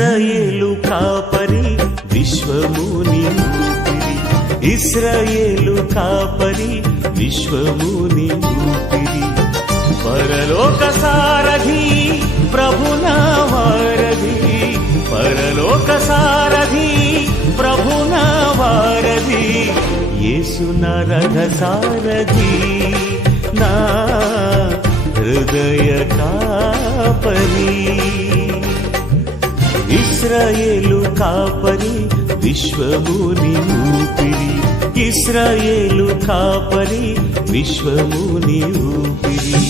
ఇశ్రాయేలు కాపరి విశ్వముని ఊపిరి, ఇశ్రాయేలు కాపరి విశ్వముని ఊపిరి, పరలోక సారథి ప్రభునా వారధి, పరలోక సారథి ప్రభునా వారధి, యేసు నా రథ సారథి నా హృదయ కాపరి. ఇశ్రాయేలు కాపరి విశ్వముని ఊపిరి, ఇశ్రాయేలు కాపరి విశ్వముని ఊపిరి.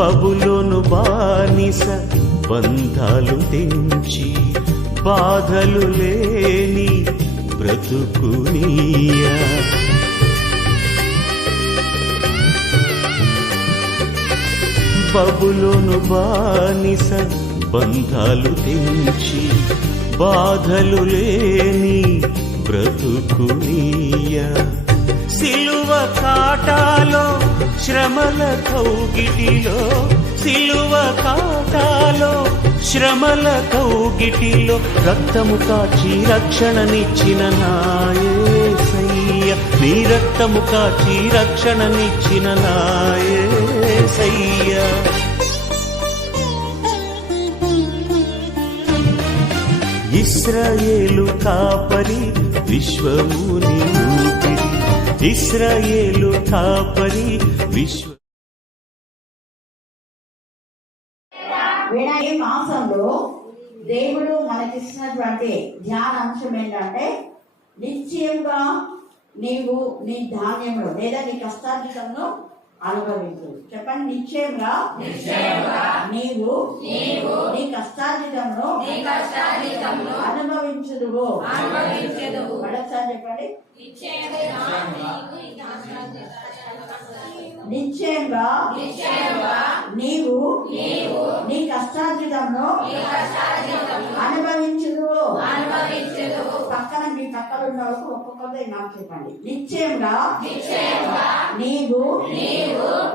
బబులోను బానిస బంధాలు తెంచి, బాధలు లేని బ్రతుకునియా, బబులోను బానిస బంధాలు తెంచి, బాధలు లేని బ్రతుకునియా, సిలువ కాటాలో శ్రమల కౌగిటిలో, సిలువ కాటాలో శ్రమల కౌగిటిలో, రక్తము కాచి రక్షణనిచ్చిన నా యేసయ్య, నీ రక్తము కాచి రక్షణనిచ్చిన నా యేసయ్య. ఇశ్రాయేలు కాపరి విశ్వముని ఊపిరి, ఇశ్రాయేలు కాపరి విశ్వ. ఈ మాసంలో దేవుడు మనకిస్తున్నటువంటి ధ్యాన అంశం ఏంటంటే, నిశ్చయంగా నీవు నీ ధాన్యంలో లేదా నీ కష్టార్జితంలో అనుభవించు. చెప్పండి, నిశ్చయంగా నీవు నీ కష్టార్జితంలో అనుభవించుదువు. మరొకసారి చెప్పండి, నిశ్చయంగా నీవు నీ కష్టార్జితంలో అనుభవించుదువు. పక్కన మీ పక్కన ఉన్న వాళ్ళకు ఒక్కొక్కరు నాకు చెప్పండి, నిశ్చయంగా నీవు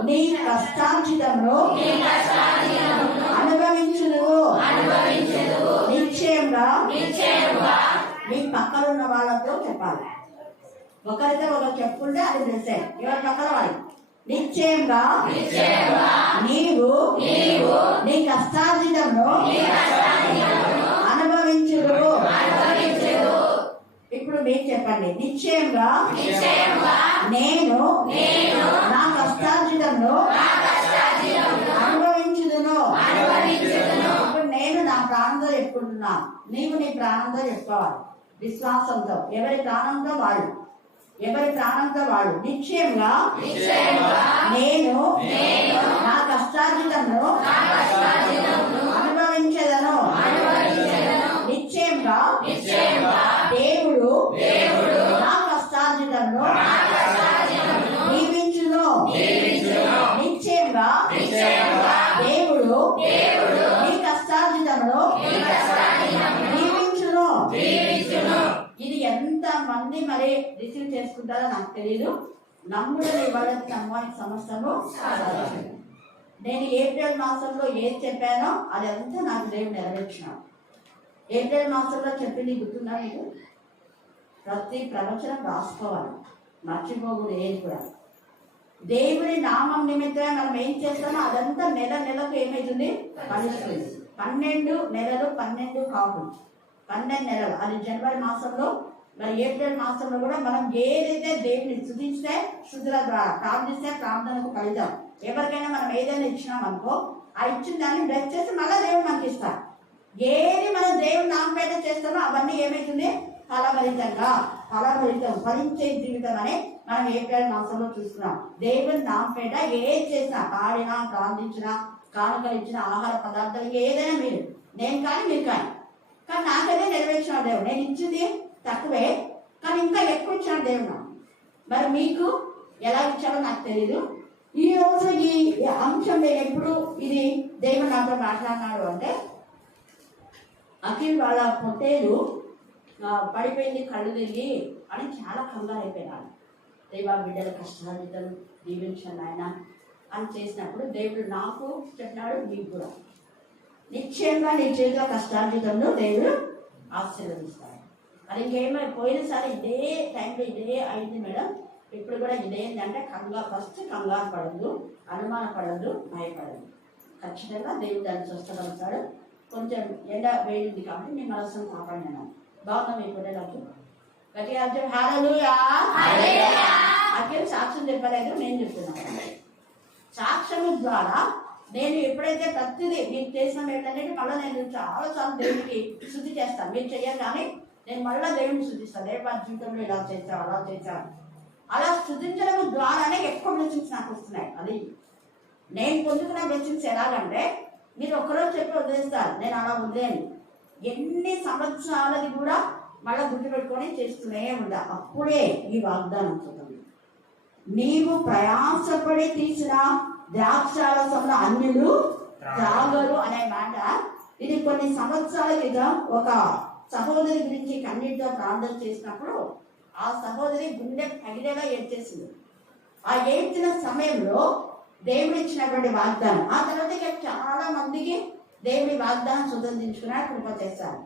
నీ కష్టార్జితంలో అనుభవించుదువు. నిశ్చయంగా మీ పక్కన ఉన్న వాళ్ళతో చెప్పాలి. ఒకరితో ఒకరు చెప్పుకుంటే అది తెలిసే ఎవరి పక్కన వాళ్ళు. నిశ్చయంగా నీవు నీ కష్టార్జితంలో అనుభవించుదువు. ఇప్పుడు మీరు చెప్పండి, నిశ్చయంగా నేను నా కష్టార్జితంలో అనుభవించుదును. ఇప్పుడు నేను నా ప్రాణంతో చెప్పుకుంటున్నా, నీవు నీ ప్రాణంతో చెప్పుకోవాలి విశ్వాసంతో. ఎవరి ప్రాణంతో వాళ్ళు, ఎవరి ప్రాణంతో వాళ్ళు. నిశ్చయంగా నేను నా కష్టార్జితంలో అనుభవించదను. నిశ్చయంగా దేవుడు నా కష్టార్జితంలో దీవించును. నిశ్చయంగా దేవుడు నీ కష్టార్జితంలో దీవించును. ఇది ఎంత మంది మరి రిసీవ్ చేసుకుంటారో నాకు తెలియదు. నమ్ముడని ఇవ్వడానికి నమ్మడానికి సమస్తము. నేను ఏప్రిల్ మాసంలో ఏది చెప్పానో అదంతా నాకు దేవుడు నెరవేర్చినాడు. ఏప్రిల్ మాసంలో చెప్పింది గుర్తుందా మీకు? ప్రతి ప్రవచనం రాసుకోవాలి, మర్చిపోకూడదు ఏది కూడా. దేవుడి నామం నిమిత్తమే మనం ఏం చేస్తామో అదంతా నెల నెలకు ఏమవుతుంది, ఫలిస్తుంది. 12 నెలలు 12 కాపులు, 12 నెలలు. అది జనవరి మాసంలో, మరి ఏప్రిల్ మాసంలో కూడా మనం ఏదైతే దేవుని స్తుతిస్తే, శుద్ధుల ద్వారా ప్రార్థిస్తే ప్రార్థనకు ఫలితం. ఎవరికైనా మనం ఏదైనా ఇచ్చినామనుకో, ఆ ఇచ్చిన దాన్ని బ్లెస్ చేసి మళ్ళీ దేవుడు మనకి ఇస్తాడు. ఏది మనం దేవుని నామపేట చేస్తామో అవన్నీ ఏమవుతుంది, ఫలభరితంగా ఫలించే జీవితం అని మనం ఏప్రిల్ మాసంలో చూస్తున్నాం. దేవుని నామపేట ఏది చేసినా, పాడినా, ప్రార్థించినా, కానుకలు ఇచ్చిన, ఆహార పదార్థాలు ఏదైనా మీరు, నేను కానీ మీరు కానీ కానీ నాకైతే నెరవేర్చాడు దేవుడు. నేను ఇచ్చింది తక్కువే, కానీ ఇంకా ఎక్కువ ఇచ్చాడు దేవుడు నాకు. మరి మీకు ఎలా ఇచ్చాడో నాకు తెలియదు. ఈ రోజు ఈ అంశం నేను ఎప్పుడు ఇది దేవుడు నాతో మాట్లాడినాడు అంటే, అఖిల్ వాళ్ళ పొట్టేలు పడిపోయింది, కళ్ళు తిరిగి అని చాలా కంగారు అయిపోయినాడు. దేవా బిడ్డల కష్టాలు దీవించండి ఆయన అని చేసినప్పుడు దేవుడు నాకు చెప్పినాడు, మీకు కూడా నిశ్చయంగా నీ చేతిలో కష్టార్జితంలో దేవుడు ఆశీర్వదిస్తాడు. అది ఇంకేమై పోయినసారి ఇదే టైంలో ఇదే అయింది మేడం. ఇప్పుడు కూడా ఇదేంటంటే ఫస్ట్ కంగారు పడద్దు, అనుమాన పడద్దు, భయపడదు. ఖచ్చితంగా దేవుడు దాన్ని స్వస్థపడతాడు. కొంచెం ఎండ వేడింది కాబట్టి మీ మనసును కాపాడినాను. బాగుందా మీ పిల్లలకి? గట్టిగా హల్లెలూయా. అఖిల్ సాక్ష్యం చెప్పలేదు, నేను చెప్తున్నాను. సాక్ష్యం ద్వారా నేను ఎప్పుడైతే ప్రతిదీ మీకు చేసిన ఏంటంటే మళ్ళీ నేను చాలాసార్లు దేవుడికి శుద్ధి చేస్తాను. మీరు చెయ్యాలి కానీ నేను మళ్ళీ దేవుడిని శుద్ధిస్తాను. దేవ జీవితంలో ఇలా చేశాను, అలా చేశాను. అలా శుద్ధించడం ద్వారానే ఎక్కువ బ్లెస్సింగ్స్ నాకు వస్తున్నాయి. అది నేను పొందుకున్న బ్లెస్సింగ్స్ ఎలాగంటే, మీరు ఒక్కరోజు చెప్పి వదిలేస్తారు, నేను అలా వదిలేను. ఎన్ని సంవత్సరాలది కూడా మళ్ళీ గుర్తుపెట్టుకొని చేస్తూనే ఉంటా. అప్పుడే ఈ వాగ్దానం చూడండి, నీవు ప్రయాసపడి తీసిన ద్రాక్షారసంలో అన్యులు త్రాగరు అనే మాట. ఇది కొన్ని సంవత్సరాల క్రితం ఒక సహోదరి గురించి కన్నీటితో ప్రార్థన చేసినప్పుడు ఆ సహోదరి గుండె పగిలేలా ఏడ్చేసింది. ఆ ఏడ్చిన సమయంలో దేవుడు ఇచ్చినటువంటి వాగ్దానం, ఆ తర్వాత చాలా మందికి దేవుడి వాగ్దానం స్వతంత్రించుకున్నా కృప చేశారు.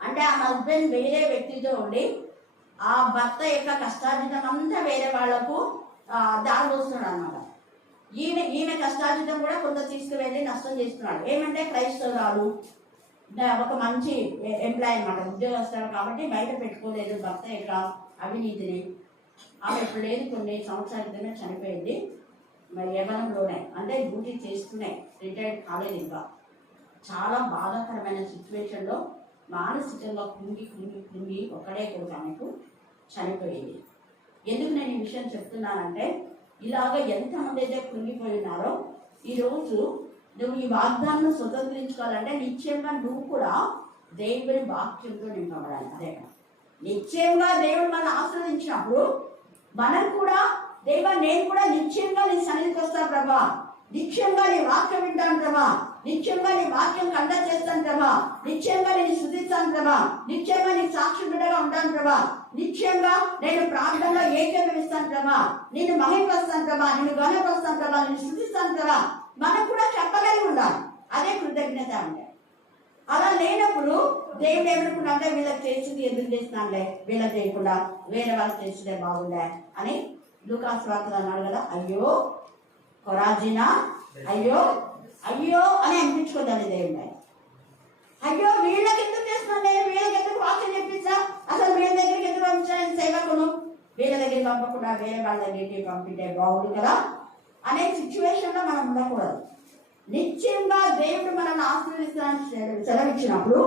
అంటే ఆ హస్బెండ్ వేరే వ్యక్తితో ఉండి ఆ భర్త యొక్క కష్టార్జితం అంతా వేరే వాళ్లకు దారి వస్తున్నాడు అనమాట. ఈమె కష్టార్జితం కూడా కొంత తీసుకువెళ్ళి నష్టం చేస్తున్నాడు. ఏమంటే క్రైస్తవురాలు, ఒక మంచి ఎంప్లాయ్ అనమాట, ఉద్యోగస్తులు కాబట్టి బయట పెట్టుకోలేదు భర్త యొక్క అవినీతిని. ఆమె ఇప్పుడు లేదు, కొన్ని సంవత్సరాల క్రితమే చనిపోయింది. మరి యవ్వనంలోనే, అంటే డ్యూటీ చేస్తూనే, రిటైర్డ్ కాలేదు ఇంకా. చాలా బాధాకరమైన సిచ్యువేషన్లో మానసికంగా కుంగి ఒక్కడే కొడుకు ఆమెకు చనిపోయింది. ఎందుకు నేను ఈ విషయం చెప్తున్నానంటే, ఇలాగ ఎంతమంది అయితే కుంగిపోయి ఉన్నారో ఈరోజు నువ్వు ఈ వాగ్దానం స్వతంత్రించుకోవాలంటే నిశ్చయంగా నువ్వు కూడా దేవుని వాక్యంతో నింపబడాలి. అదే నిశ్చయంగా దేవుడు మనం ఆశ్రదించినప్పుడు మనం కూడా దేవా నేను కూడా నిశ్చయంగా నీ సన్నిధికి వస్తాను ప్రభా, నిశ్చయంగా నీ వాక్యం వింటాను ప్రభా, నిశ్చయంగా నీ వాక్యం కండ చేస్తాను ప్రభా, నిశ్చయంగా నేను శుద్ధిస్తాను ప్రభా, నిశ్చయంగా నీ సాక్షి బిడ్డగా ఉంటాను ప్రభా, నిశ్చయంగా నేను ప్రార్థనలో ఏకీభవిస్తాను ప్రభా, నేను మహిమపరుస్తాను ప్రభా, నేను ఘనపరుస్తాను ప్రభా, నేను శుద్ధిస్తాను ప్రభా. మనకు కూడా చెప్పగలిగి ఉండాలి. అదే కృతజ్ఞత అంటే. అలా లేనప్పుడు దేవుడు ఏమనుకున్నాంటే వీళ్ళకి చేసింది ఎందుకు చేసినాంలే, వీళ్ళకి చేయకుండా వేరే వాళ్ళు చేసిందే బాగుండే అని లూకాసు వార్తలు అన్నాడు కదా, అయ్యో కొరాజినా, అయ్యో అయ్యో అని అనిపించుకోదాన్ని దేవుడు. అయ్యో వీళ్ళకి ఎందుకు చేస్తున్నాను, నేను వీళ్ళకి ఎందుకు వాక్యం చెప్పించా, అసలు వీళ్ళ దగ్గరికి ఎందుకు పంపించాను సేవకును, వీళ్ళ దగ్గరికి పంపకుండా వేరే వాళ్ళ దగ్గరికి పంపించే బాగుండు కదా అనే సిచ్యువేషన్లో మనం ఉండకూడదు. నిశ్చయంగా దేవుడు మనల్ని ఆశీర్వదిస్తానని సెలవిచ్చినప్పుడు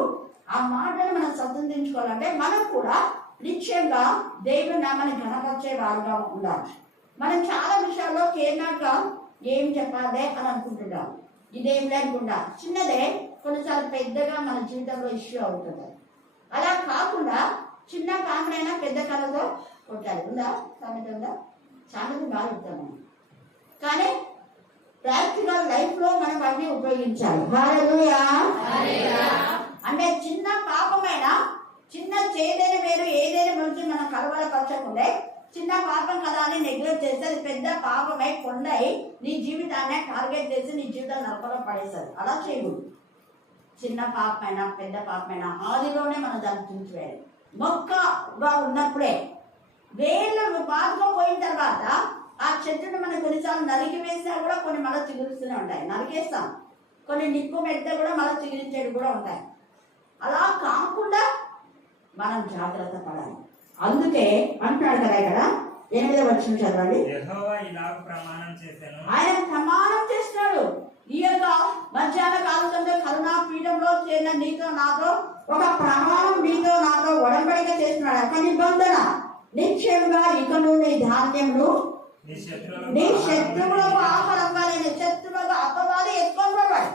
ఆ మాటను మనం స్వతంత్రించుకోవాలంటే మనం కూడా నిశ్చయంగా దేవుడి నామాన్ని ఘనపరిచే వారుగా ఉండాలి. మనం చాలా విషయాల్లో కేర్నాక ఏం చెప్పాలి అని అనుకుంటున్నాం. ఇదేం లేకుండా చిన్నదే కొన్నిసార్లు పెద్దగా మన జీవితంలో ఇష్యూ అవుతుంది. అలా కాకుండా చిన్న కామనైనా పెద్ద కళతో కొట్టాలి. ఉందా సామెత? ఉందా? సామెత బాగా చెప్తాం మనం, కానీ ప్రాక్టికల్ లైఫ్ లో మనం అన్ని ఉపయోగించాలి. హల్లెలూయా. అంటే చిన్న పాపమైనా, చిన్న చేదైన వేరు ఏదైనా గురించి మనం కలవరపరచకుండా చిన్న పాపం కదా అని నెగ్లెక్ట్ చేస్తే అది పెద్ద పాపమై కొండయి నీ జీవితాన్ని టార్గెట్ చేసి నీ జీవితాన్ని నరకలో పడేస్తుంది. అలా చేయకూడదు. చిన్న పాపమైనా పెద్ద పాపమైనా ఆదిలోనే మనం దాన్ని చూసివేయాలి. మొక్కగా ఉన్నప్పుడే వేళ్ళు పాతలో పోయిన తర్వాత ఆ చెట్టును మనం కొన్నిసార్లు నరికి వేసినా కూడా కొన్ని మళ్ళీ చిగురిస్తూనే ఉంటాయి. నరికేస్తాం, కొన్ని నిప్పు పెడితే కూడా మళ్ళీ చిగురించేవి కూడా ఉంటాయి. అలా కాకుండా మనం జాగ్రత్త పడాలి. అందుకే అంటున్నాడు కదా ఇక్కడ 8వ వచనం చదవండి. ఆయన ప్రమాణం చేస్తున్నాడు, ఈ యొక్క మధ్యాహ్న కాలంలో కరుణా పీఠంలో చేరిన నీతో నాతో ఒక ప్రమాణం, నీతో నాతో ఒడంబడిక చేస్తున్నాడు. ఒక నిబంధన, నిశ్చయంగా ఇకను నీ ధాన్యమును నీ శత్రువులకు ఆహారంగా, నేను శత్రువులకు అపవాది ఎత్తుకొని పడవాడు.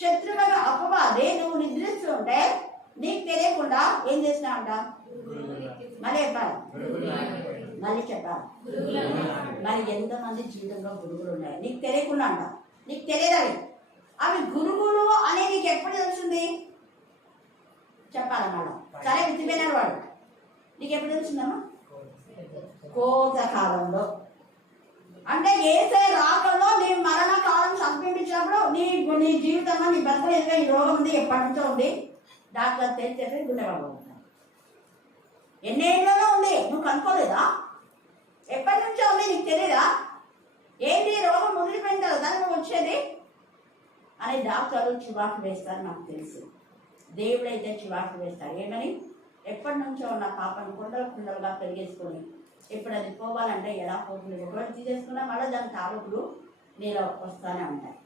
శత్రువుగా అపవాది నువ్వు నిద్రిస్తుంటే నీకు తెలియకుండా ఏం చేసినా అంట? మళ్ళీ చెప్పాలి, మళ్ళీ చెప్పాలి. మరి ఎంతమంది జీవితంలో గురువులు ఉన్నాయి నీకు తెలియకుండా అంట, నీకు తెలియదు అవి. అవి గురువులు అనే నీకు ఎప్పుడు తెలుస్తుంది? చెప్పాలి మేడం. సరే విత్తిపోయినాడు వాడు, నీకు ఎప్పుడు తెలుస్తుందమ్మా? కోతకాలంలో. అంటే ఏసే రాకల్లో నీ మరణ కాలం సమీపించినప్పుడు నీ జీవితంలో నీ బ్రతుకు ఏదో ఈ రోగం ఉంది, ఎప్పటి నుంచో ఉంది, డాక్టర్ తెలిసి గుండెవాడు ఎన్నేళ్ళలో ఉంది, నువ్వు కనుక్కోలేదా? ఎప్పటి నుంచో ఉంది, నీకు తెలియదా? ఏంటి రోగం ముదిరిపోయిన కదా నువ్వు వచ్చేది అని డాక్టర్లు చివాట్లు వేస్తారు. నాకు తెలుసు దేవుడైతే చివాట్లు వేస్తాడు. ఏమని? ఎప్పటి నుంచో ఉన్న పాపను కుండలుగా పెరిగేసుకొని ఇప్పుడు అది పోవాలంటే ఎలా పోతుంది? ఒకవేళ తీసేసుకున్నా మళ్ళీ దాని తాలూకులు నీలో వస్తానే ఉంటాయి.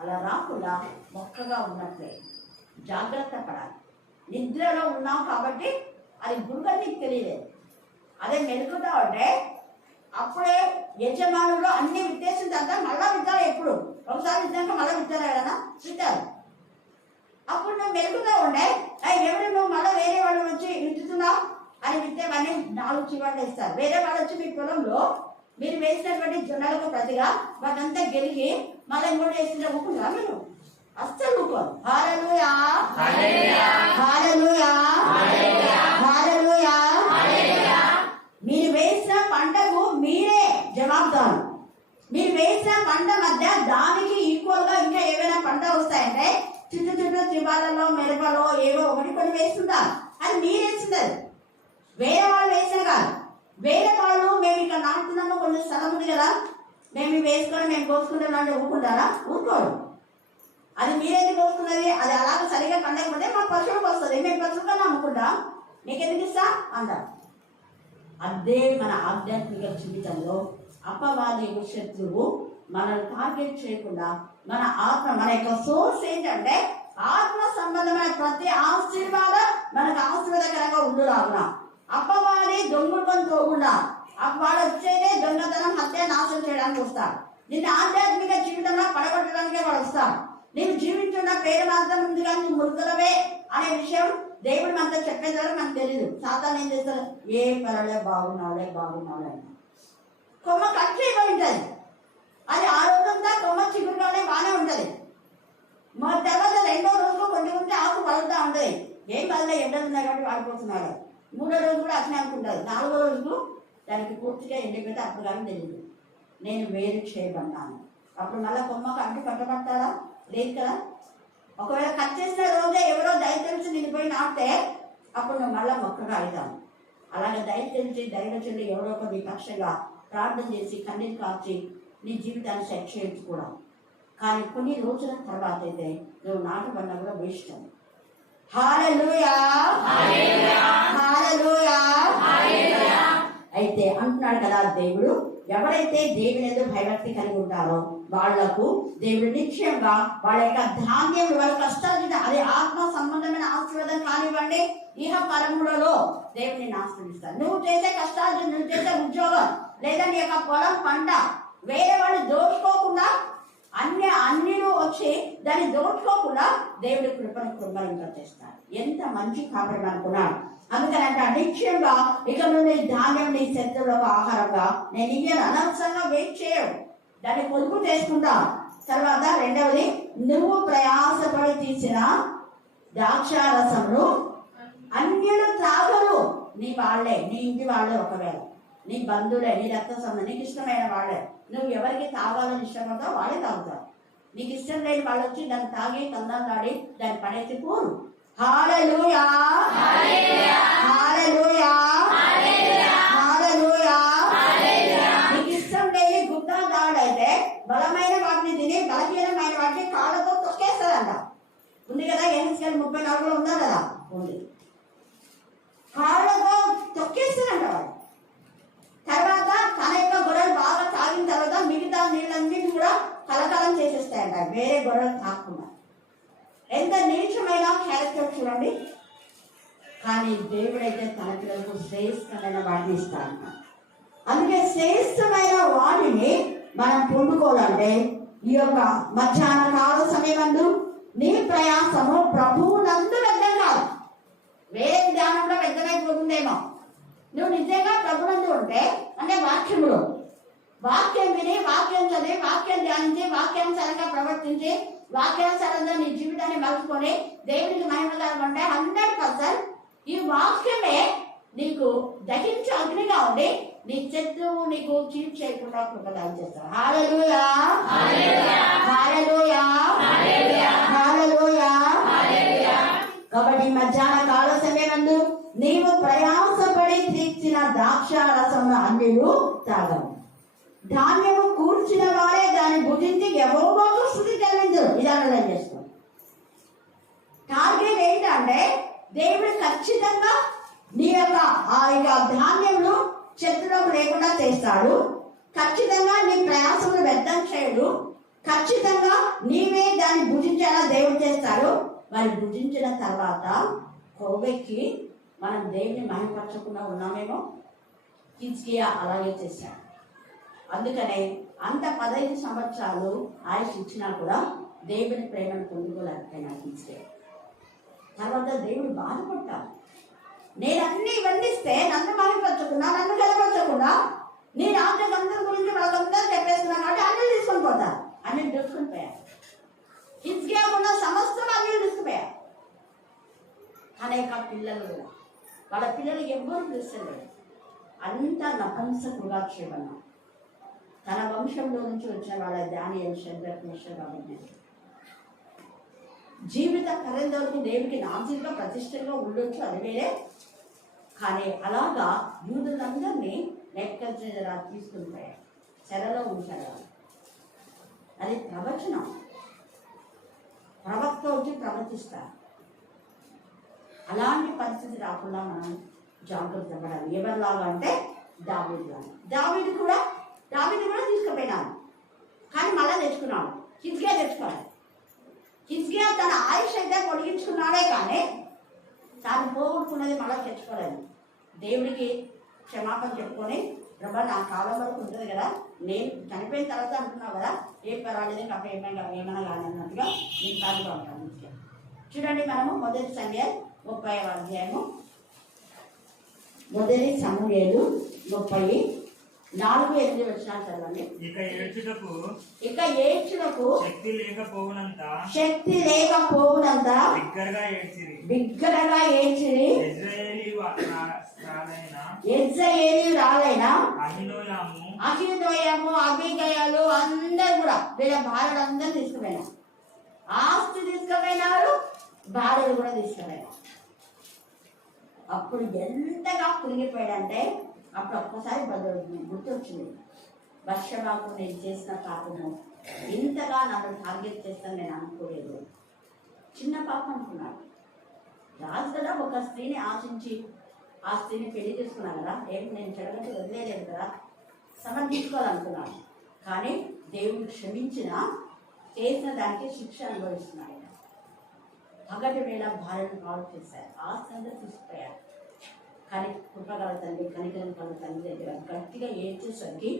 అలా రాకుండా మొక్కగా ఉన్నట్లే జాగ్రత్త పడాలి. నిద్రలో ఉన్నావు కాబట్టి అది గురుగని నీకు తెలియలేదు. అదే మెలుగుతా ఉంటే అప్పుడే యజమానులు అన్ని విత్తేసిన తర్వాత మళ్ళా విత్తారు. ఎప్పుడు ఒకసారి విత్తాక మళ్ళీ విత్తారా కదా? విత్తారు. అప్పుడు నువ్వు మెలుగుతా ఉండే ఎవరు నువ్వు మళ్ళీ వేరే వాళ్ళు వచ్చి విత్తుతున్నావు అని విత్తేవన్నీ 4 చివాట్లు వేస్తారు. వేరే వాళ్ళు వచ్చి మీ పొలంలో మీరు వేసినటువంటి జొన్నలకు ప్రతిగా వాటంతా గెలిగి మళ్ళీ ఇంకోటి వేస్తుంటే ఊరుకుంటారా? మీరు అస్సలు ఊరుకోరు. హల్లెలూయా, హల్లెలూయా, హల్లెలూయా. మీరు వేసిన పంటకు మీరే జవాబుదారు. మీరు వేసిన పంట మధ్య దానికి ఈక్వల్ గా ఇంకా ఏమైనా పంట వస్తాయంటే చుట్టూ త్రిబాలలో మిరపలో ఏవో ఒకటి కొన్ని వేస్తుంటారు. అది మీరు వేస్తున్నారు, వేరే వాళ్ళు వేసిన కాదు. వేరే వాళ్ళు మేము ఇక్కడ నాటుతున్నాము, కొంచెం స్థలం ఉంది కదా, మేము వేసుకొని మేము కోసుకుంటాం అంటే ఊరుకుంటారా? ఊరుకోరు. అది మీరేందుకు కోసుకున్నది? అది అలాగ సరిగా పండకపోతే మా పశువులకు వస్తుంది, మేము పశువులను అమ్ముకుంటాం, మీకెందుకు ఇస్తా అంటారు. అదే మన ఆధ్యాత్మిక జీవితంలో అపవాది శత్రువు మనల్ని టార్గెట్ చేయకుండా మన ఆత్మ, మన యొక్క సోర్స్ ఏంటంటే ఆత్మ సంబంధమైన ప్రతి ఆశీర్వాదం మనకు ఆశీర్వాదకరంగా ఉండులాగున. అపవాది దొంగతనం పోకుండా వాడు వచ్చేదే దొంగతనం, హత్య, నాశనం చేయడానికి వస్తాడు. నిన్ను ఆధ్యాత్మిక జీవితంలో పడగొట్టడానికే వాడు వస్తాడు. నీవు జీవించున్న పేరు మాత్రం ఉంది కానీ నువ్వు మృతులవే అనే విషయం దేవుడు మనతో చెప్పేది వరకు మనకు తెలియదు. సాతాను ఏం చేస్తారు? ఏ పర్వాలే, బాగున్నావులే అని కొమ్మ కట్ చేయబడి ఉంటుంది. అది ఆ రోజంతా కొమ్మ చిగురుగానే బాగానే ఉంటుంది. మా తర్వాత 2వ రోజుకు కొంచెం ఆకు పలుకుతా ఉంటుంది. ఏం పదలే, ఎండలు ఉన్నాయి కాబట్టి వాడిపోతున్నాడు. 3వ రోజు కూడా అట్నే అనుకుంటారు. 4వ రోజుకు దానికి పూర్తిగా ఎండిపోతే అప్పుడు కానీ తెలియదు. నేను వేరు చేయబడ్డాను. అప్పుడు మళ్ళీ కొమ్మకు అంటు కట్టబడతారా? లేదు కదా. ఒకవేళ కట్ చేసిన రోజే ఎవరో దయ తెలిసి నేను పోయి నాటితే అప్పుడు నువ్వు మళ్ళీ మొక్కగా అవుతాను. అలాగే దయ తెలిసి దైవచండి ఎవరో ఒక నీ పక్షంగా ప్రార్థన చేసి కన్నీరు కార్చి నీ జీవితాన్ని సెట్ చేయొచ్చు కూడా. కానీ కొన్ని రోజుల తర్వాత అయితే నువ్వు నాటబడినా కూడా వేస్ట్. హల్లెలూయా, హల్లెలూయా. అయితే అంటున్నాడు కదా దేవుడు, ఎవరైతే దేవుని యందు భయభక్తి కలిగి ఉంటారో వాళ్లకు దేవుడు నిశ్చయంగా వాళ్ళ యొక్క ధాన్యం, వాళ్ళ కష్టార్జిత, అది ఆత్మ సంబంధమైన ఆశీర్వాదం కానివ్వండి, ఇహ పరములలో దేవుడిని ఆశ్రయిస్తారు. నువ్వు చేసే కష్టార్జిత, నువ్వు చేసే ఉద్యోగం లేదా నీ యొక్క పొలం పంట వేరే వాళ్ళు దోచుకోకుండా అన్నిలో వచ్చి దాన్ని దోచుకోకుండా దేవుడి కృపను కృపరింపచేస్తాడు. ఎంత మంచి కాపాడు అనుకున్నాడు. అందుకనంటే నిశ్చయంగా ఇక నుండి ధాన్యం నీ శత్రువులకు ఆహారంగా నేను ఇయ్యను. అనవసరంగా వెయిట్ చేయవు, దాన్ని పొదుపు చేసుకుంటా. తర్వాత 2వది, నువ్వు ప్రయాసపడి తీసిన ద్రాక్షారసమును అన్యులు త్రాగరు. నీ వాళ్ళే, నీ ఇంటి వాళ్ళే, ఒకవేళ నీ బంధువులే, నీ రక్త సంబంధం, నీకు ఇష్టమైన వాళ్ళే. నువ్వు ఎవరికి తాగాలని ఇష్టపడతావు వాళ్ళే తాగుతావు. నీకు ఇష్టం లేని వాళ్ళు వచ్చి దాన్ని తాగి కందాలాడి దాన్ని పడేసి పోరు. హల్లెలూయా, హల్లెలూయా, హల్లెలూయా. నీకు ఇష్టం లేని గుడ్డ దాడైతే బలమైన వాటిని తిని బలహీనమైన వాటిని కాళ్ళతో తొక్కేస్తారంట. ఉంది కదా, ఎన్నికలు 34లో ఉన్నా కదా, ఉంది. కాళ్ళతో తొక్కేస్తారంట వాళ్ళు. తర్వాత తన యొక్క గొర్రెలు బాగా తాగిన తర్వాత మిగతా నీళ్ళన్నింటినీ కూడా కలకలం చేసేస్తాయంట, వేరే గొర్రెలు తాకుండా. ఎంత నీచమైన క్యారెక్టర్ చూడండి. కానీ దేవుడైతే తన పిల్లలకు శ్రేష్టమైన వాటిని ఇస్తాడంట. అందుకే శ్రేష్టమైన వాటిని మనం పొందుకోవాలంటే ఈ యొక్క మధ్యాహ్న కాల సమయమందు నీ ప్రయాసము ప్రభువునందు వ్యర్థం కాదు. వేరే ధ్యానంలో వ్యర్థమైపోతుందేమో. నువ్వు నిజంగా ప్రభునందు ఉంటే, అంటే వాక్యములో వాక్యం విని, వాక్యం చదివి, వాక్యం ధ్యానించి, వాక్యానుసారంగా ప్రవర్తించి, వాక్యానుసారంగా నీ జీవితాన్ని మలుచుకొని దేవునికి మహిమకరంగా ఉంటే 100% ఈ వాక్యమే నీకు దహించే అగ్నిగా ఉండి నీ శత్రువు నీకు చీట్ చేయకుండా కృపదాలు చేస్తారు. హల్లెలూయా, హల్లెలూయా, హల్లెలూయా. కాబట్టి మధ్యాహ్న కాల సమయమందు నీవు ప్రయాసపడి తీర్చిన ద్రాక్ష రసం అన్నిలు తాగవు. ధాన్యము కూర్చిన వారే దాన్ని భుజించి యెహోవాకు స్తుతి చెల్లించరు. ఇది అర్థం చేసుకో. టార్గెట్ ఏంటంటే దేవుడు ఖచ్చితంగా నీ యొక్క ఆ యొక్క ధాన్యములు శత్రువులకు లేకుండా చేస్తాడు. ఖచ్చితంగా నీ ప్రయాసములు వ్యర్థం చేయడు. ఖచ్చితంగా నీవే దాన్ని భుజించేలా దేవుడు చేస్తాడు. మరి భుజించిన తర్వాత కోవెక్కి మనం దేవుని మహిమపరచకుండా ఉన్నామేమో. హిజ్కియా అలాగే చేశాడు. అందుకనే అంత 15 సంవత్సరాలు ఆయుష్ ఇచ్చినా కూడా దేవుని ప్రేమను పొందుకోలేకపోయినా హిజ్కియా. తర్వాత దేవుడు బాధపడ్డాడు. నేను అన్ని ఇవన్నీ ఇస్తే నన్ను మహిమపరచకుండా, నన్ను గెలపరచకుండా, నీ రాజ్యాంగం గురించి వాళ్ళందరూ చెప్పేస్తున్నా కాబట్టి అన్ని తీసుకొని పోతారు. అన్ని తీసుకొని పోయారు. హిజ్కియా ఉన్న సమస్తం అన్ని తీసుకుపోయారు. అనేక పిల్లలు కూడా, వాళ్ళ పిల్లలు ఎవ్వరూ పిలుస్తలేరు. అంతా నపుంసకులుగా చేయమన్నారు. తన వంశంలో నుంచి వచ్చిన వాళ్ళ దానియేలు, షద్రక్, మేషక్, అబేద్నెగో జీవిత కరెందరికి దేవుడికి నాజీగా ప్రతిష్టంగా ఉండొచ్చు, అది వేరే. కానీ అలాగా యూదులందరినీ నెక్కజరా తీసుకుని పోయారు, చెరలో ఉంచారు. అది ప్రవచనం. ప్రవక్త వచ్చి ప్రవర్తిస్తారు. అలాంటి పరిస్థితి రాకుండా మనం జాగ్రత్త పడాలి. ఎవరిలాగా అంటే దావీదులాగా. దావీదు కూడా తీసుకుపోయినాను, కానీ మళ్ళీ తెచ్చుకున్నాడు. హిజ్కియా తెచ్చుకోవాలి. హిజ్కియా తన ఆయుష్ అయితే పొడిగించుకున్నాడే కానీ తాను పోగొట్టుకున్నది మళ్ళీ తెచ్చుకోలేదు. దేవుడికి క్షమాపణ చెప్పుకొని, ప్రభా నా కాలం వరకు ఉంటుంది కదా, నేను చనిపోయిన తర్వాత అంటున్నావు కదా, ఏం పర్వాలేదు, నాకు ఏమైనా కానీ అన్నట్టుగా నేను కాదుగా ఉంటాను. హిజ్కియా చూడండి, మనము మొదటి సమూయేలు 30వ అధ్యాయము, మొదటి సమూయేలు 30:4-8 వచనాలు చదవండి. ఇక ఏడ్చుటకు శక్తి లేకపోవునంత బిగ్గరగా ఏడ్చిరి. ఇశ్రాయేలీయురాలైన అహీనోయము, అబీగయలు అందరూ కూడా వీళ్ళ భార్యలందరూ తీసుకుపోయినారు. ఆస్తి తీసుకుపోయినారు, భార్యలు కూడా తీసుకుపోయినారు. అప్పుడు ఎంతగా కురిగిపోయాడంటే, అప్పుడు ఒక్కసారి గుర్తొచ్చింది, వర్షమాకు నేను చేసిన పాపము ఇంతగా నన్ను టార్గెట్ చేస్తాను నేను అనుకోలేదు. చిన్న పాపం అనుకున్నాడు. రాజు కదా, ఒక స్త్రీని ఆశించి ఆ స్త్రీని పెళ్లి చేసుకున్నాను కదా, ఏమి నేను చెడగొట్టి వదిలేదు కదా, సమర్థించుకోవాలనుకున్నాను. కానీ దేవుడు క్షమించిన, చేసిన దానికి శిక్ష అనుభవిస్తున్నాడు. పగటి వేళ భార్యను కాల్ చేశారు, ఆస్తి అంతా తీసుకుపోయారు. కానీ కృపగల తండ్రి, కనికరం కల తండ్రి దగ్గర గట్టిగా ఏడ్చేసరికి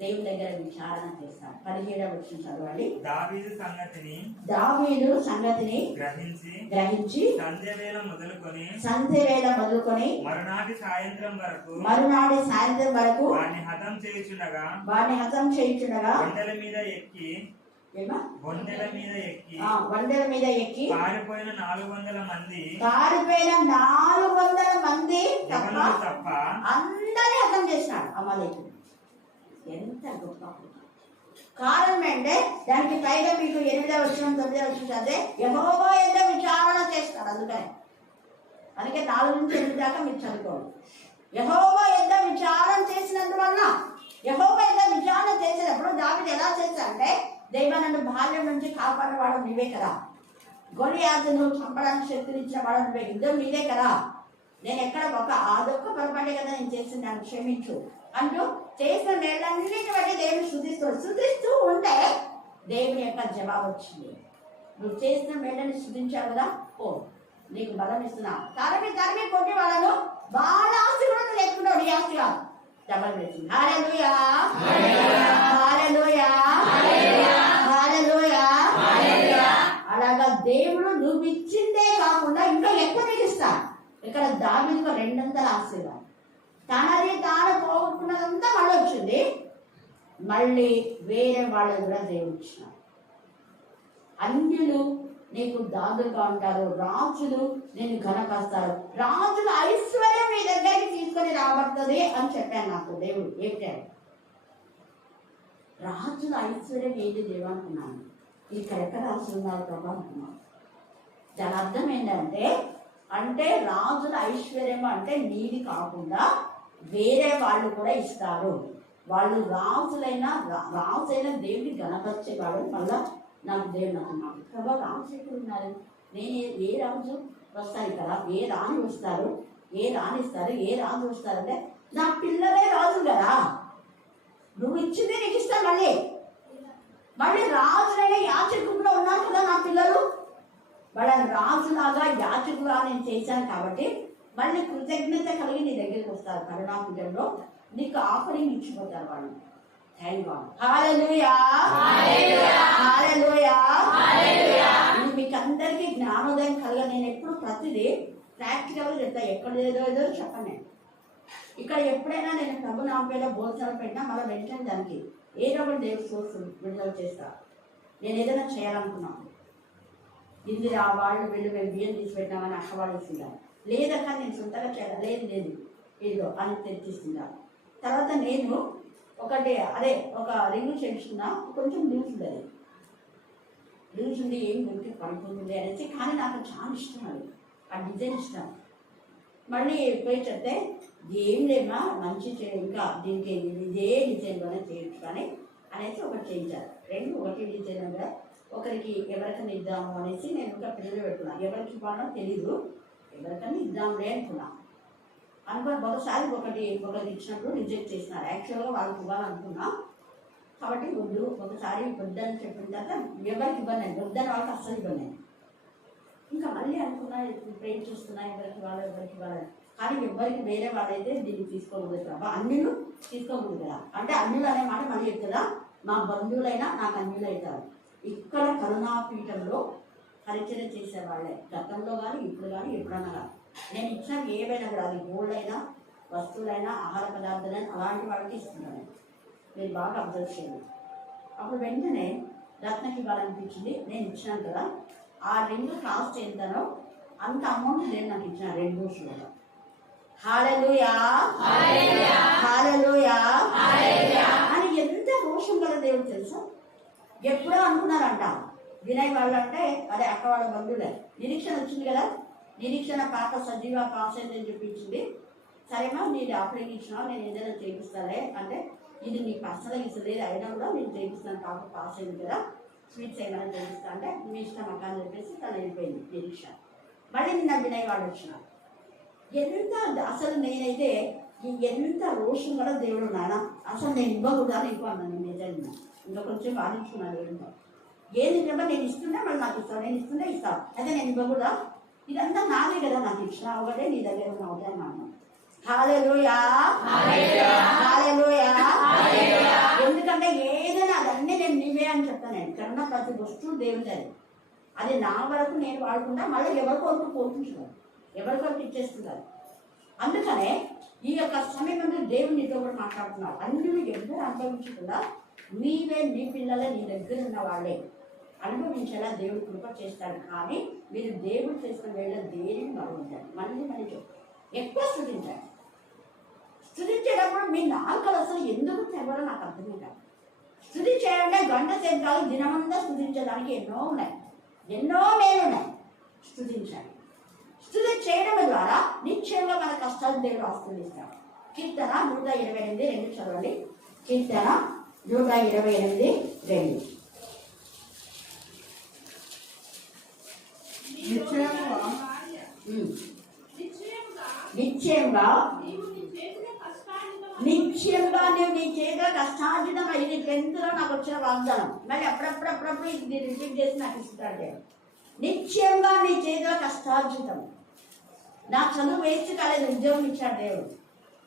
దేవుని దగ్గర విచారణ చేస్తాం. 17వ వచనం చదవండి. దావీదు సంగతిని గ్రహించి సంధ్య వేళ మొదలుకొని మరునాటి సాయంత్రం వరకు వారిని హతం చేయుచుండగా వందెల మీద ఎక్కి పారిపోయిన 400 మంది తప్ప అందరినీ హతం చేసినాడు అమాలేకుడు. ఎంత గొప్ప కారణం అంటే దానికి పైగా మీకు 8వ వచనం 9వ వచనం చదివితే యెహోవా యందు విచారణ చేస్తాడు. అందుకే 4 నుంచి 8 దాకా మీరు చదువుకోండి. యెహోవా యందు విచారణ చేసినందువలన, యెహోవా యందు విచారణ చేసినప్పుడు దావీదు ఎలా చేశాడంటే, దేవా నన్ను బాల్యం నుంచి కాపాడేవాడు నీవే కదా, గొలియాతును చంపడానికి శక్తిని ఇచ్చిన వాడు నువ్వే, యుద్ధం నీదే కదా, నేను ఎక్కడ అదొక్క పొరపాటే కదా నేను చేసిన, దాన్ని క్షమించు అంటూ చేసిన మేళ్ళన్నిటి బట్టి దేవుని శుద్ధిస్తూ ఉంటే దేవుని యొక్క జవాబు వచ్చింది. నువ్వు చేసిన మేళ్ళని శుద్ధించావు కదా, ఓ నీకు బలం ఇస్తున్నా. తరిమి కొట్టి వాళ్ళను వాళ్ళ ఆస్తి కూడా నువ్వు లేకున్నావు, నీ ఆస్తి కాదు, డబల్ వేసింది. హల్లెలూయా, హల్లెలూయా, హల్లెలూయా. అలాగా దేవుడు నువ్వు ఇచ్చిందే కాకుండా ఇంకా ఎక్కువ నీకు ఇస్తా. ఇక్కడ దావీదుకు 200 ఆశీర్వాదం. తనది తాను పోగొట్టుకున్నదంతా మళ్ళీ వచ్చింది. మళ్ళీ వేరే వాళ్ళని కూడా దేవుడు ఇచ్చినాడు. అన్యులు నీకు దాదులుగా ఉంటారు, రాజులు నేను ఘనపరుస్తారు. రాజుల ఐశ్వర్యం నీ దగ్గరికి తీసుకొని రాబడుతుంది అని చెప్పాను నాకు దేవుడు. చెప్పాడు రాజుల ఐశ్వర్యం ఏది దేవు అనుకున్నాను. ఇక్కడ ఎక్కడ రాసుకున్నారు ప్రభా అనుకున్నాను. దాని అర్థం ఏంటంటే అంటే రాజుల ఐశ్వర్యం అంటే నీది కాకుండా వేరే వాళ్ళు కూడా ఇస్తారు. వాళ్ళు రాజులైనా దేవుడిని గణపరిచేవాడు. మళ్ళా నాకు దేవుడు అనుకున్నాడు ప్రభా రాజు ఎక్కడ ఉన్నారు? నేను ఏ రాజు వస్తారు ఇక్కడ? ఏ రాణి వస్తారు? ఏ రాణి ఇస్తారు? ఏ రాజు వస్తారంటే నా పిల్లలే రాజు కదా, నువ్వు ఇచ్చిందే నీకు ఇస్తాను. మళ్ళీ రాజులైన యాచకుల్లో ఉన్నారు కదా నా పిల్లలు, వాళ్ళని రాజులాగా యాచకులా నేను చేశాను కాబట్టి మళ్ళీ కృతజ్ఞత కలిగి నీ దగ్గరికి వస్తారు. కరుణాపీఠంలో నీకు ఆఫరింగ్ ఇచ్చిపోతారు వాళ్ళు. Thank God. Hallelujah hallelujah hallelujah. మీకు అందరికీ జ్ఞానోదయం కలగ. నేను ఎప్పుడు ప్రతిదీ ప్రాక్టికల్గా చెప్తా. ఎక్కడ ఏదో చెప్పండి. ఇక్కడ ఎప్పుడైనా నేను ప్రభు నామపేలో భోజనాలు పెట్టినా మళ్ళీ వెంటనే దానికి ఏదో ఒకటి దేవుడు సోర్స్ విడుదల చేస్తా. నేను ఏదైనా చేయాలనుకున్నాను, ఇందిరా వాళ్ళు వీళ్ళు మేము బియ్యం తీసి పెట్టినామని అక్క వాళ్ళు ఇస్తుందా, లేదక్క నేను సొంతగా చేయాలి, లేదు ఏదో అని తెచ్చిస్తుందా. తర్వాత నేను ఒకటి ఒక రింగు చేయించుకున్నా, కొంచెం లూజ్ ఉంది, లూజ్ ఉంది ఏం గురికి పడుతుంది అనేసి. కానీ నాకు చాలా ఇష్టం అది, ఆ డిజైన్ ఇష్టం. మళ్ళీ పోయి చెప్తే ఏం లేమా మంచి ఇంకా దీనికి ఇదే డిజైన్లోనే చేయొచ్చు కానీ అనేసి ఒకటి చేయించారు. రెండు ఒకటి డిజైన్ కూడా ఒకరికి ఎవరికైనా ఇద్దాము అనేసి నేను ఇంకా పిల్లలు పెట్టుకున్నాను. ఎవరికి ఇవ్వాలో తెలీదు, ఎవరికైనా ఇద్దాంలే అనుకున్నాను. ఒకసారి ఒకటి ఇచ్చినప్పుడు రిజెక్ట్ చేసినారు. యాక్చువల్గా వాళ్ళకి ఇవ్వాలనుకున్నా కాబట్టి వద్దు, ఒకసారి వద్దని చెప్పిన తర్వాత ఎవరికి ఇవ్వను, వద్దని వాళ్ళకి అస్సలు ఇవ్వను. ఇంకా మళ్ళీ అనుకున్నా ప్రేమ్ చేస్తున్నా ఎవరికి ఇవ్వాలి కానీ ఎవరికి వేరే వాళ్ళైతే దీన్ని తీసుకోకూడదు ప్రభా, అన్యులు తీసుకోకూడదు కదా. అంటే అన్యులు అనే మాట మళ్ళీ చెప్తుందా, మా బంధువులైనా నాకు అన్యులు అవుతారు. ఇక్కడ కరుణాపీఠంలో పరిచయం చేసే వాళ్ళే గతంలో కానీ ఇప్పుడు కానీ ఎప్పుడన్నా కానీ నేను ఇచ్చిన ఏవైనా కూడా అది గోల్డ్ అయినా వస్తువులైనా ఆహార పదార్థాలైనా అలాంటి వాళ్ళకి ఇస్తున్నాను. మీరు బాగా అబ్జర్వ్ చేయండి. అప్పుడు వెంటనే రత్నకి ఇవ్వాలనిపించింది. నేను ఇచ్చినాను కదా, ఆ రింగ్ కాస్ట్ ఎంతనో అంత అమౌంట్ నేను నాకు ఇచ్చిన 2 రోజులలో. హల్లెలూయా హల్లెలూయా అని ఎంత రోషం గల దేవుడు తెలుసా. ఎప్పుడో అనుకున్నారంట వినయ్ వాళ్ళు అంటే అదే అక్క వాళ్ళ బంధువులే. నిరీక్షణ వచ్చింది కదా, నిరీక్షణ పాప సజీవ పాస్ అయిందని చెప్పించింది. సరేమా నీది ఆఫరింగ్ ఇచ్చినా నేను ఏదైనా చేపిస్తాలే అంటే ఇది నీకు అసలు ఇసలేదు అయినా కూడా నేను చేపిస్తాను, పాప పాస్ అయింది కదా స్వీట్స్ ఏమైనా చేపిస్తా అంటే మీ ఇష్టం అక్క అని చెప్పేసి తను వెళ్ళిపోయింది నిరీక్షణ. మళ్ళీ నిన్న వినయ్ వాళ్ళు వచ్చిన ఎంత అసలు నేనైతే ఎంత రోషం కూడా దేవుడు నాన్న అసలు నేను ఇవ్వకూడదా నీకు అన్నాను. నిజంగా ఇంకా కొంచెం బాధించుకున్నాను. దేవుడు ఏది ఇవ్వ నేను ఇస్తున్నా మళ్ళీ నాకు ఇస్తాను, నేను ఇస్తున్నా ఇస్తాను అయితే నేను ఇవ్వకూడదా, ఇదంతా నాదే కదా నాకు ఇచ్చిన ఒకటే నీ దగ్గర ఉన్న ఒకటే అన్నాను. హల్లెలూయా హల్లెలూయా. ఎందుకంటే ఏదైనా అదన్నీ నేను నీవే అని చెప్తాను. నేను కన్నా ప్రతి వస్తువు దేవుడి అది నా వరకు నేను వాడుకుంటా, మళ్ళీ ఎవరికొరకు పోతుంటున్నాను, ఎవరికొరకు ఇచ్చేస్తున్నారు. అందుకనే ఈ యొక్క సమయంలో దేవుడు నీతో కూడా మాట్లాడుతున్నారు. అన్ని ఎవరు అనుభవించకుండా నీవే నీ పిల్లలే నీ దగ్గర ఉన్న వాళ్ళే అనుభవించేలా దేవుడు కృప చేస్తాడు. కానీ మీరు దేవుడు చేసిన వేళ దేనిని మరుగుంటాడు. మళ్ళీ ఎక్కువ స్తుతించాడు. స్తుతించేటప్పుడు మీ నాలుకలు అసలు ఎందుకు తెగడో నాకు అర్థమే కాదు. స్తుతి చేయాలంటే గంట సేపు కాదు, దినమంతా స్తుతించడానికి ఎన్నో ఉన్నాయి, ఎన్నో మేలున్నాయి. స్తుతించాలి. స్తుతి చేయడం ద్వారా నిశ్చయంగా మన కష్టాలు దేవుడు ఆశీర్వదిస్తాడు. కీర్తన 128:2 చదవండి. కీర్తన 128:2. నిశ్చయంగా నేను నీ చేతిలో కష్టార్జితం ఇది 10th నాకు వచ్చిన వాగ్దానం. మళ్ళీ అప్పుడప్పుడు ఇది రిపీట్ చేసి నాకు ఇస్తాడు. నిశ్చయంగా నీ చేతిలో కష్టార్జితం. నా చదువు వేస్ట్ కాలేదు, ఉద్యోగం ఇచ్చాడు దేవుడు.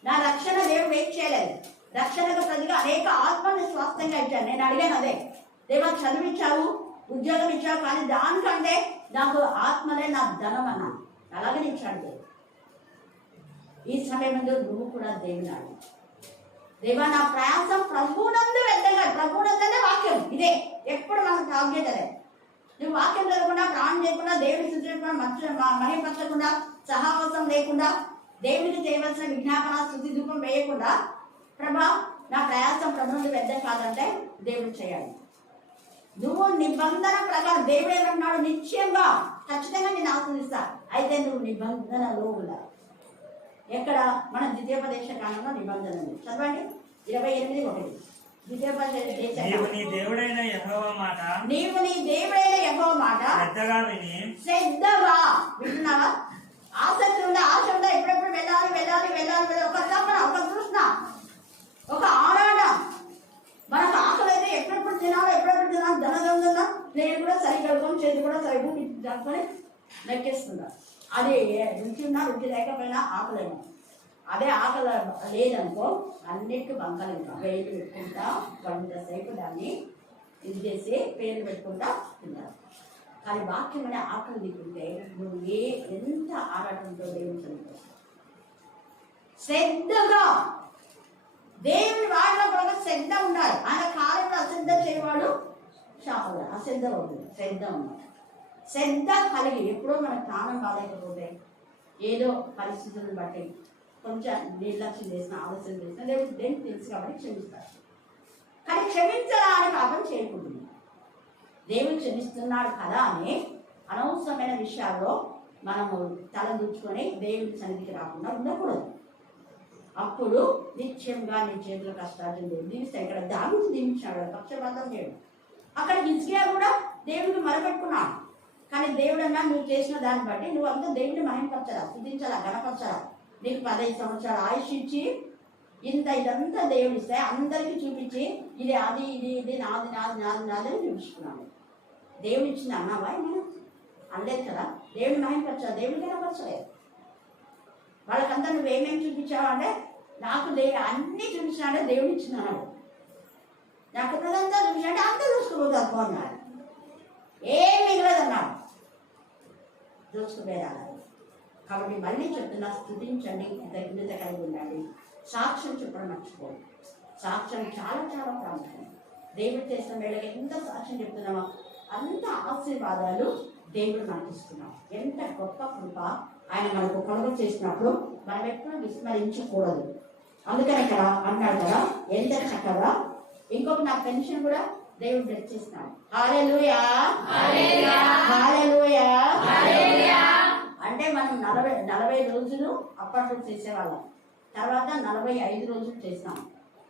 నా రక్షణ దేవుడు వేస్ట్ చేయలేదు. రక్షణకు ప్రతిగా అనేక ఆత్మని స్వాస్థ్యంగా ఇచ్చాడు. నేను అడిగాను అదే, దేవా చదువు ఇచ్చావు, ఉద్యోగం ఇచ్చావు, కానీ దానికంటే నాకు ఆత్మలే నా ధనం అన్నాను. అలాగే ఇచ్చాడు దేవుడు. ఈ సమయం ముందు నువ్వు కూడా దేవుని అడుగు. దేవా, నా ప్రయాసం ప్రభువునందు వ్యర్థంగా. ప్రభువునందనే వాక్యం ఇదే, ఎప్పుడు మనకు తాగ్యతలే. నువ్వు వాక్యం చదవకుండా, ప్రాణం చేయకుండా, దేవుడికి స్థుతించకుండా, మహిమపరచకుండా, సహవాసం లేకుండా, దేవుడికి చేయవలసిన విజ్ఞాపన స్థుతి ధూపం వేయకుండా, ప్రభా నా ప్రయాసం ప్రభువునందు వ్యర్థం కాదంటే దేవుడు చేయాలి. నువ్వు నిబంధన ప్రకారం దేవుడు ఏమంటున్నాడు, నిశ్చయంగా ఖచ్చితంగా నేను ఆస్వాదిస్తా. అయితే నువ్వు నిబంధనలో ఉండాలి. ఎక్కడ? మన ద్వితీయోపదేశ కాలంలో నిబంధన ఉంది. చదవండి 28:1. నీవు నీ దేవుడైన యెహోవా మాట శ్రద్ధగా విని. శ్రద్ధగా వింటున్నావా? ఆసక్తి ఉందా? ఆశ ఉందా? ఎప్పుడెప్పుడు వెళ్ళాలి వెళ్ళాలి వెళ్ళాలి వెళ్ళాలి. ఒక తపన, ఒక తృష్ణ, ఒక ఆరాటం. మనకు ఆకలి అయితే ఎప్పుడెప్పుడు తినాలి ఎప్పుడెప్పుడు తినాలి. ధనదంగా నేను కూడా సరిగడుకొని చేతి కూడా సరిగ్గా దాచుకొని లెక్కేస్తున్నా. అది రుచి ఉన్నా రుచి లేకపోయినా ఆకలేము. అదే ఆకలి లేదనుకో అన్నిటికీ బంకలు. ఇంకా వేలు పెట్టుకుంటా గంట సేపు దాన్ని ఇది చేసి పేరు పెట్టుకుంటా తిన్నారు. కానీ వాక్యం అనే ఆకలి నీకుంటే నువ్వు ఎంత ఆరాటంతో దేవుని చదువుతావు. శ్రద్ధగా దేవుని వాడిలో కూడా శ్రద్ధ ఉండాలి. ఆయన కాలంలో అశ్రద్ధ చేయవాడు శాపడు. అశ్రద్ధ ఉంటుంది, శ్రద్ధ ఉండాలి. శ్రద్ధ కలిగి ఎప్పుడో మనకు ప్రాణం కాలేకపోతే ఏదో పరిస్థితులను బట్టి కొంచెం నిర్లక్ష్యం చేసిన, ఆలస్యం చేసిన, దేవుడు దేనికి తెలుసు కాబట్టి క్షమిస్తాడు. కానీ క్షమించరా అని పాపం చేయకూడదు. దేవుడు క్షమిస్తున్నాడు కదా అని అనవసరమైన విషయాల్లో మనము తల దూచుకొని దేవుడి సన్నిధికి రాకుండా ఉండకూడదు. అప్పుడు నిత్యంగా నీ చేతుల కష్టాలు దీవిస్తాయి. ఇక్కడ దావీదు దీవించాడు, పక్షపాతం చేయడు. అక్కడ హిజ్కియా కూడా దేవుడికి మొరపెట్టుకున్నాడు. కానీ దేవుడు అన్నా నువ్వు చేసిన దాన్ని బట్టి నువ్వు అంతా దేవుడిని మహిమపరచరా, స్థుతించాలా, గణపరచరా. నీకు 15 సంవత్సరాలు ఆయుష్ ఇచ్చి ఇదంతా దేవుడు ఇస్తే అందరికీ చూపించి ఇది అది ఇది ఇది నాది నాది నాది నాది అని చూపించుకున్నాను. దేవుడు ఇచ్చింది అన్నావా? నేను అనలేదు కదా. దేవుడిని మహిమపరచా, దేవుడిని గణపరచలేదు. వాళ్ళకంతా నువ్వేమేమి చూపించావు అంటే నాకు అన్నీ చూపించినాడే దేవుడు ఇచ్చింది అన్నాడు. నాకు ఉన్నదంతా చూపించాడే అంతా చూసుకోబోదు అన్నాడు. ఏం మిగలదు అన్నాడు, చూసుకుపోయారు. కాబట్టి మళ్ళీ చెప్తున్నా, స్థుతించండి, కృతజ్ఞత కలిగి ఉండండి. సాక్ష్యం చెప్పడం మర్చిపోండి. సాక్ష్యం చాలా చాలా ప్రాముఖ్యం. దేవుడు చేసిన వేళకి ఎంత సాక్ష్యం చెప్తున్నామో అంత ఆశీర్వాదాలు దేవుడు మనకి ఇస్తున్నాం. ఎంత గొప్ప కృప ఆయన మనకు కలుగ చేసినప్పుడు మనం ఎప్పుడూ విస్మరించకూడదు. అందుకని ఇక్కడ అన్నాడు కదా, ఎంత చక్కగా. ఇంకొక నా పెన్షన్ కూడా దేవుడు తెచ్చేస్తున్నాడు. హల్లెలూయా హల్లెలూయా హల్లెలూయా. అంటే మనం 40 రోజులు అప్పట్లో చేసేవాళ్ళం. తర్వాత 45 రోజులు చేసినాం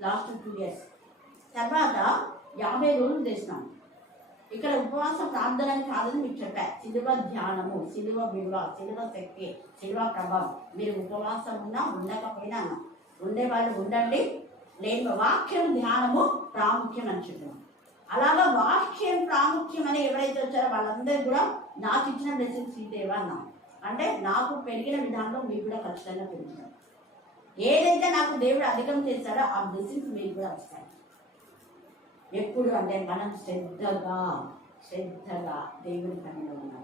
లాస్ట్ 2 years. తర్వాత 50 రోజులు చేసినాం. ఇక్కడ ఉపవాస ప్రార్థన కాదని మీకు చెప్పా. సిలువ ధ్యానము, సిలువ విలువ, సిలువ శక్తి, సిలువ ప్రభావం. మీరు ఉపవాసం ఉన్నా ఉండకపోయినా ఉండేవాళ్ళు ఉండండి, లేని వాక్యం ధ్యానము ప్రాముఖ్యం అని చెప్పాం. అలాగా వాక్యం ప్రాముఖ్యం అని ఎవరైతే వచ్చారో వాళ్ళందరూ కూడా నాకు ఇచ్చిన బ్లెస్సింగ్స్ ఇదేవా అన్నాం. అంటే నాకు పెరిగిన విధానంలో మీకు కూడా ఖచ్చితంగా పెరుగుతారు. ఏదైతే నాకు దేవుడు అధికం చేశాడో ఆ బ్లెస్సింగ్స్ మీకు కూడా వస్తాయి. ఎప్పుడు అంటే మనం శ్రద్ధగా దేవుని పనిలో ఉన్నాం,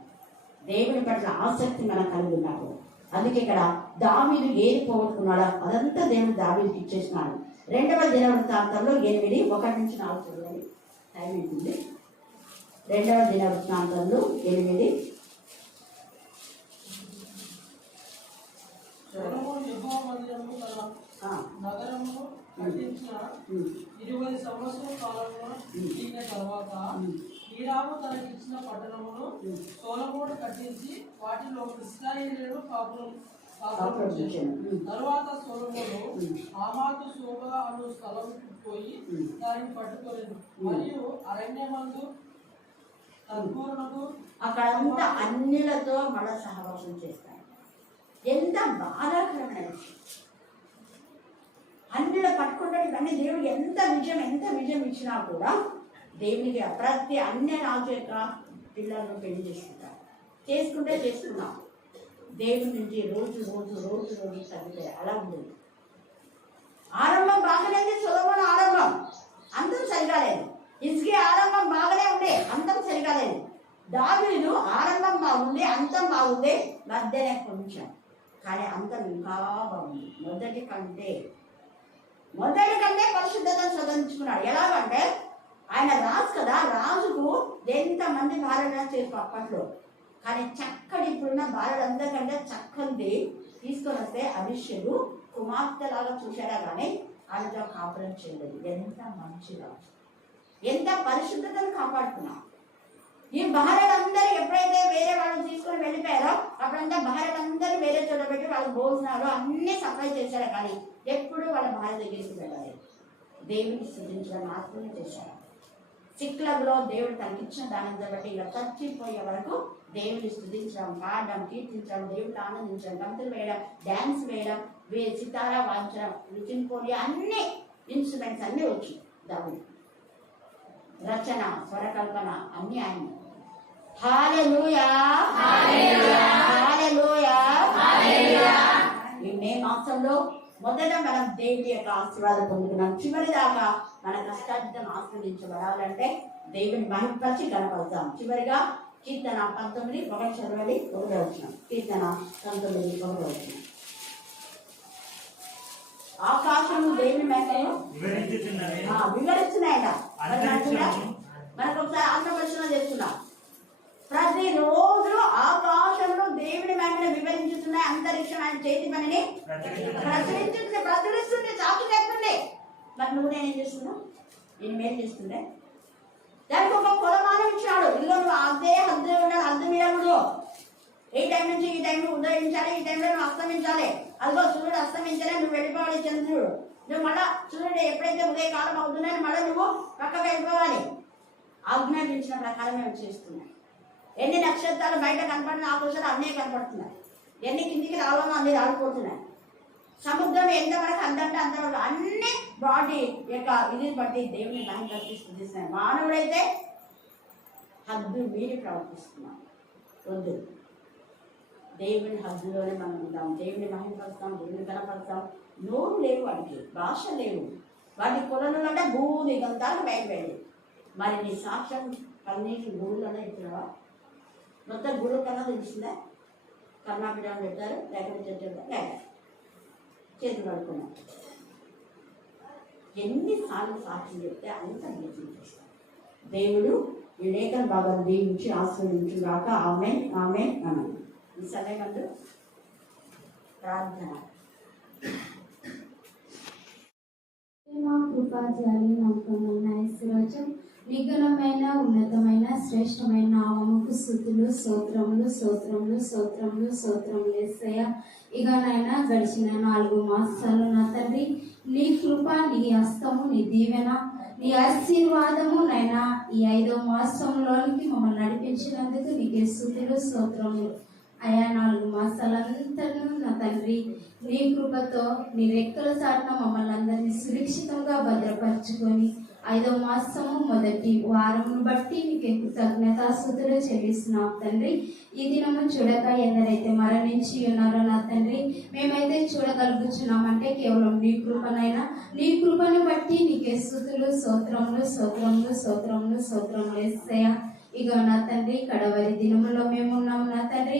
దేవుని పట్ల ఆసక్తి మనం కలిగి ఉన్నాము. అందుకే ఇక్కడ దావీదు ఏది పోగొట్టుకున్నాడో అదంతా దేవుడు దావీదుకి ఇచ్చేసినాడు. 2వ దినవృత్తాంతంలో 8:1-4 చూడండి. టైం ఉంటుంది. 2వ దినవృత్తాంతంలో 8. నగరము కట్టించిన 20 సంవత్సరాల కాలంలో ఈయన తర్వాత హీరాము తనకిచ్చిన పట్టణమును సొలొమోను కట్టించి వాటిలో ఇశ్రాయేలీయులు కాపురం చేశారు. తరువాత సొలొమోను హమాతు సోబా అను స్థలం పోయి దానిని పట్టుకోలేదు. మరియు అరణ్యమందు తద్పూర్ణకు అక్కడంతా అన్యులతో మన సహవాసం చేస్తాడు. ఎంత బాధాకరమైన విషయం. అన్యుల పట్టుకుంటాడు. కానీ దేవుడు ఎంత విజయం ఇచ్చినా కూడా దేవునికి ప్రతి అన్య రాజు యొక్క పిల్లలను పెళ్లి చేసుకున్నాం. దేవుడి నుంచి రోజు తగ్గితే అలా ఉండేది. ఆరంభం బాగానే, సొలొమోను ఆరంభం అంతం సరిగా లేదు. హిజ్కియా ఆరంభం బాగానే ఉండే, అంతం సరిగా లేదు. మధ్యనే కొంచెం, కానీ అంత ఇంకా బాగుంది. మొదటి కంటే పరిశుద్ధతను స్వతంత్రించుకున్నాడు. ఎలాగంటే ఆయన రాజు కదా, రాజుకు ఎంతమంది భార్యగా చేరు అప్పట్లో, కానీ చక్కటి ఇప్పుడున్న భార్యలందరికంటే చక్కనిది తీసుకొని వస్తే అభిషేకు కుమార్తెలాగా చూశాడా కానీ ఆయనతో కాపురం చేయలేదు. ఎంత మంచి రాజు, ఎంత పరిశుద్ధతను కాపాడుతున్నాం. ఈ భార్యలందరూ ఎప్పుడైతే వేరే వాళ్ళు తీసుకొని వెళ్ళిపోయారో అప్పుడంతా భార్యలందరూ వేరే చోట పెట్టి వాళ్ళ భోజనాలు అన్నీ సప్లై చేశారు, కానీ ఎప్పుడు వాళ్ళ భార్య దగ్గరికి వెళ్ళలేదు. దేవుని స్థుతించడం మాత్రమే చేశారు. సిక్లబ్లో దేవుడు తనకిచ్చిన దానిని బట్టి ఇలా చచ్చిపోయే వరకు దేవుని స్థుతించడం, పాడడం, కీర్తించడం, దేవుడిని ఆనందించడం, గంతులు వేయడం, డ్యాన్స్ వేయడం, సితారా వాయించడం, రుచిపోలి అన్ని ఇన్స్ట్రుమెంట్స్ అన్నీ వచ్చు. దావుడు రచన, స్వరకల్పన అన్ని ఆయన. హల్లెలూయా, హల్లెలూయా, హల్లెలూయా. ఈ మే మాసంలో మొదట మనం దేవుడి యొక్క ఆశీర్వాదం పొందుకున్నాం. చివరి దాకా మన కష్టార్జితం ఆస్వాదించబడాలంటే దేవుని మహిమపరిచి కనపడతాం. చివరిగా కీర్తన 19:1 చదవాలి. 1వ వచనం. కీర్తన 19:1 వచనం. ఆకాశము దేవుని మహిమను వివరిస్తున్నాయట. మనకు ఒకసారి ఆత్మపరిశీలన చేస్తున్నాం. ప్రతిరోజు ఆకాశంలో దేవుని మహిమను వివరించుతున్నాయి. అంతరిక్షం ఆయన చేతి పనిని ప్రచురిస్తుంది, చాకు చెప్తుంది. మరి నువ్వు నేనేం చేస్తున్నావు? నేను మేలు చేస్తుండే. దానికి ఒక కొలమానం ఇచ్చాడు. ఇదిగో నువ్వు అదే హద్దులో ఉండాలి, హద్దు మీరకూడదు. ఈ టైం నుంచి ఈ టైంలో ఉదయించాలి, ఈ టైంలో నువ్వు అస్తమించాలి. అదిగో సూర్యుడు అస్తమించాలి, నువ్వు వెళ్ళిపోవాలి చంద్రుడు. నువ్వు మళ్ళా సూర్యుడు ఎప్పుడైతే ఉదయకాలం అవుతున్నాయో మళ్ళీ నువ్వు పక్కకు వెళ్ళిపోవాలి. ఆజ్ఞాపించిన ప్రకారం మేము చేస్తున్నాయి. ఎన్ని నక్షత్రాలు బయట కనపడిన ఆకాశాలు అన్నీ కనపడుతున్నాయి. ఎన్ని కిందికి రావాలో అన్ని రాలిపోతున్నాయి. సముద్రం ఎంతవరకు అందంటే అంతవరకు అన్ని బాడీ యొక్క ఇది బట్టి దేవుని మహిమ స్థుతిస్తున్నాయి. మానవుడైతే హద్దు మీరి ప్రవర్తిస్తున్నాం. వద్దు, దేవుని హద్దులోనే మనం ఉంటాం. దేవుని మహిమపరుస్తాం, దేవుని కనపరుస్తాం. నోరు లేవు వాడికి, భాష లేవు. వాటి కొలను అంటే భూమి గంతాలకు బయట వెళ్ళి. మరి నీ సాక్ష్యం కన్నీటి గుళ్ళలోనే ఇచ్చినవా? మొత్తం గుళ్ళు కన్నా తెలిసిందా? కర్ణాటకలో పెట్టారు, లేకపోతే చర్చలు లేక చేతులు పడుకున్నాం. ఎన్నిసార్లు సాక్ష్యం చెప్తే అంత నిజం చేస్తాం. దేవుడు ఈ లేఖన భాగాన్ని దీవించి ఆశీర్వదించుగాక. ఆమేన్, ఆమేన్, ఆమేన్. ఈ సమయమందు ప్రార్థన. కృపాచారి నమ్మకమైన యేసురాజు, నిఘనమైన ఉన్నతమైన శ్రేష్టమైన నామముకు స్తుతులు, స్తోత్రములు, స్తోత్రములు, స్తోత్రములు, స్తోత్రములు యేసయ్య. ఇక నాయన గడిచిన 4 మాసాలు నా తండ్రి నీ కృప, నీ హస్తము, నీ దీవెన, నీ ఆశీర్వాదము నైనా ఈ 5వ మాసంలోనికి మమ్మల్ని నడిపించినందుకు నీకే స్తుతులు, స్తోత్రములు. అయా 4 మాసాలంతను నా తండ్రి నీ కృపతో నీ రెక్కల చాటున మమ్మల్ని అందరినీ సురక్షితంగా భద్రపరచుకొని 5వ మాసము మొదటి వారమును బట్టి నీకే కృతజ్ఞతాస్తుతులు చెల్లిస్తున్నాం తండ్రి. ఈ దినము చూడక ఎందరైతే మరణించి ఉన్నారో నా తండ్రి, మేమైతే చూడగలుగుతున్నామంటే కేవలం నీ కృపనైనా, నీ కృపను బట్టి నీకే స్తుతులు, స్తోత్రములు, స్తోత్రములు, స్తోత్రములు, స్తోత్రములు యేసయ్య. ఇక నా తండ్రి కడవరి దినములో మేమున్నాము నా తండ్రి.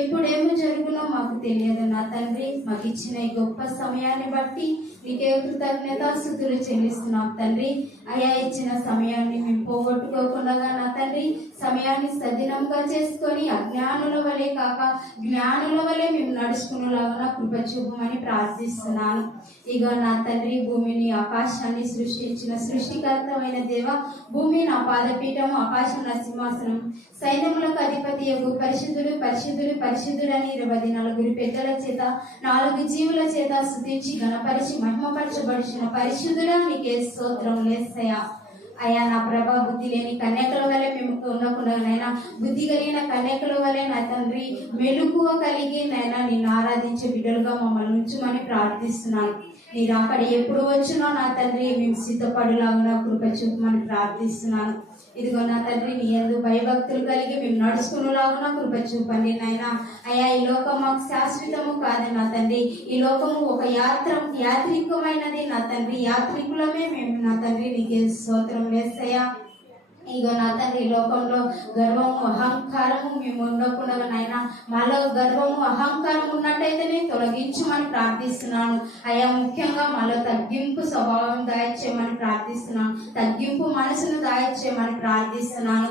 ఎప్పుడేమో జరుగునో మాకు తెలియదు నా తండ్రి. మాకు ఇచ్చిన ఈ గొప్ప సమయాన్ని బట్టి నీకే కృతజ్ఞతాస్తుతులు చెల్లిస్తున్నాం తండ్రి. అయా ఇచ్చిన సమయాన్ని మేము పోగొట్టుకోకుండా నా తండ్రి సమయాన్ని సదినంగా చేసుకొని అజ్ఞానుల వలె కాక జ్ఞానుల వలె మేము నడుచుకునేలాగా కృప చూపమని ప్రార్థిస్తున్నాను. ఇక నా తండ్రి భూమిని ఆకాశాన్ని సృష్టించిన సృష్టికర్తమైన దేవ, భూమి నా పాదపీఠము, ఆకాశం నా సింహాసనం, సైన్యములకు అధిపతి యగు పరిశుద్ధుడు పరిశుద్ధుడు పరిశుద్ధుడని 24 పెద్దల చేత 4 జీవుల చేత స్తుతించి గణపరిచి మహిమపరచబడిన పరిశుద్ధుడా నీకే స్తోత్రం యేసయ్య. అయ్యా నా ప్రభా, బుద్ధి లేని కన్యకల వలె మేము ఉండకుండానైనా బుద్ధి కలిగిన కన్యకల వలె నా తండ్రి మెలకువ కలిగి నైనా నిన్ను ఆరాధించే బిడ్డలుగా మమ్మల్ని ఉంచుమని ప్రార్థిస్తున్నాను. నీ రాకడ ఎప్పుడు వచ్చినా నా తండ్రి మేము సిద్ధపడులాగా కృప చూపమని ప్రార్థిస్తున్నాను. ఇదిగో నా తండ్రి నీ యందు భయభక్తులు కలిగి మేము నడుచుకునేలాగా కృప చూపండి నాయన. అయ్యా ఈ లోకం మాకు శాశ్వతము కాదు నా తండ్రి. ఈ లోకము ఒక యాత్రికమైనది నా తండ్రి. యాత్రికులమే మేము నా తండ్రి. నీకే స్తోత్రం యేసయ్య. ఇగో నా తండ్రి ఈ లోకంలో గర్వము అహంకారము మేము ఉండకుండా నాయన మాలో గర్వము అహంకారం ఉన్నట్టయితేనే తొలగించమని ప్రార్థిస్తున్నాను అయ్యా. ముఖ్యంగా మాలో తగ్గింపు స్వభావం దాయిచ్చేయమని ప్రార్థిస్తున్నాను, తగ్గింపు మనసును దాయిచ్చేయమని ప్రార్థిస్తున్నాను.